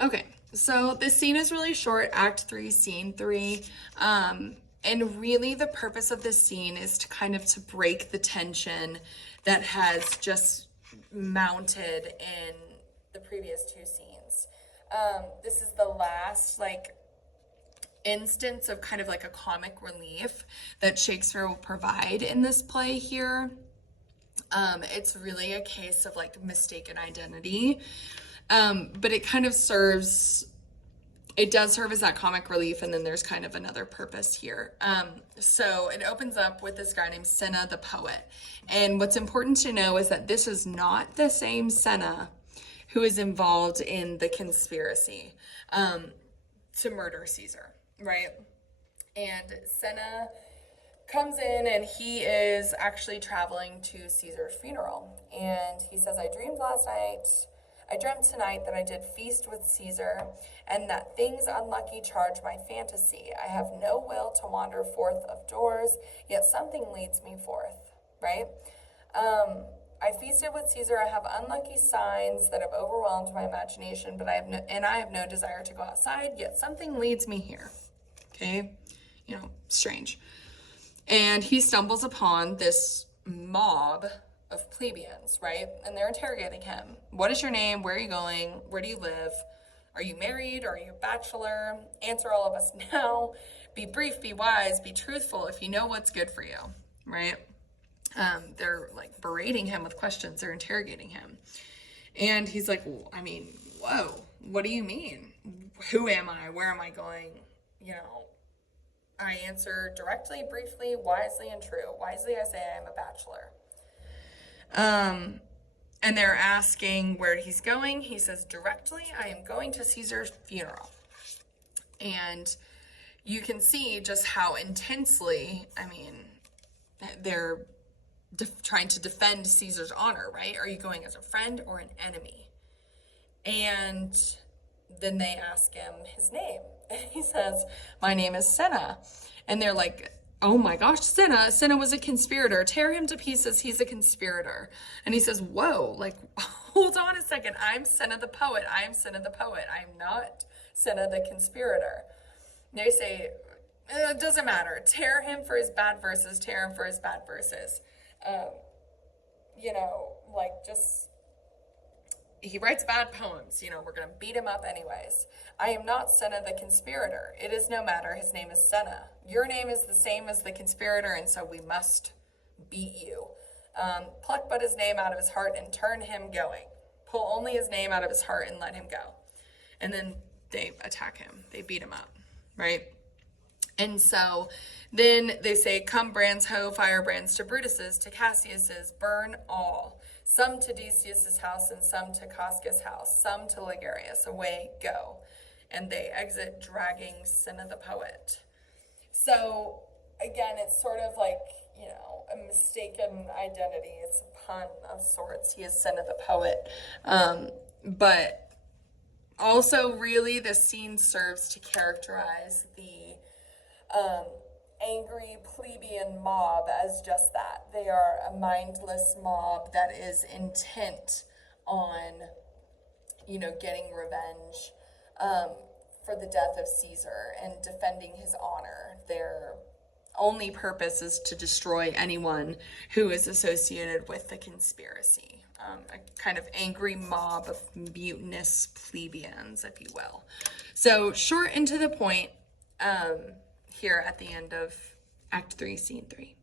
Okay, so the scene is really short, Act 3, Scene 3. And really the purpose of this scene is to kind of to break the tension that has just mounted in the previous two scenes. This is the last like instance of kind of like a comic relief that Shakespeare will provide in this play here. It's really a case of like mistaken identity. But it kind of serves, it does serve as that comic relief, and then there's kind of another purpose here. So it opens up with this guy named Cinna the poet. And what's important to know is that this is not the same Cinna who is involved in the conspiracy to murder Caesar, right? And Cinna comes in and he is actually traveling to Caesar's funeral. And he says, I dreamt tonight that I did feast with Caesar, and that things unlucky charge my fantasy. I have no will to wander forth of doors, yet something leads me forth, right? I feasted with Caesar. I have unlucky signs that have overwhelmed my imagination, but I have no desire to go outside, yet something leads me here. Okay? Strange. And he stumbles upon this mob of plebeians, right? And they're interrogating him. What is your name? Where are you going? Where do you live? Are you married? Are you a bachelor? Answer all of us now. Be brief, be wise, be truthful if you know what's good for you, right? They're like berating him with questions. They're interrogating him. And he's like, whoa, what do you mean? Who am I? Where am I going? I answer directly, briefly, wisely, and true. Wisely, I say I am a bachelor. And they're asking where he's going. He says, directly, I am going to Caesar's funeral. And you can see just how intensely, they're trying to defend Caesar's honor, right? Are you going as a friend or an enemy? And then they ask him his name. And he says, my name is Cinna. And they're like, oh my gosh, Cinna was a conspirator. Tear him to pieces. He's a conspirator. And he says, whoa, like, hold on a second. I'm Cinna the poet. I'm Cinna the poet. I'm not Cinna the conspirator. And they say, it doesn't matter. Tear him for his bad verses. Tear him for his bad verses. He writes bad poems. We're going to beat him up anyways. I am not Cinna the conspirator. It is no matter. His name is Cinna. Your name is the same as the conspirator, and so we must beat you. Pluck but his name out of his heart and turn him going. Pull only his name out of his heart and let him go. And then they attack him. They beat him up, right? And so then they say, come brands, ho, firebrands to Brutus's, to Cassius's, burn all. Some to Decius's house and some to Casca's house, some to Ligarius. Away go. And they exit dragging Cinna the poet. So again, it's sort of like, a mistaken identity. It's a pun of sorts. He is Cinna the poet. But also really the scene serves to characterize the angry plebeian mob as just that. They are a mindless mob that is intent on, getting revenge for the death of Caesar and defending his honor. Their only purpose is to destroy anyone who is associated with the conspiracy. A kind of angry mob of mutinous plebeians, if you will. So short and to the point, here at the end of Act 3, Scene 3.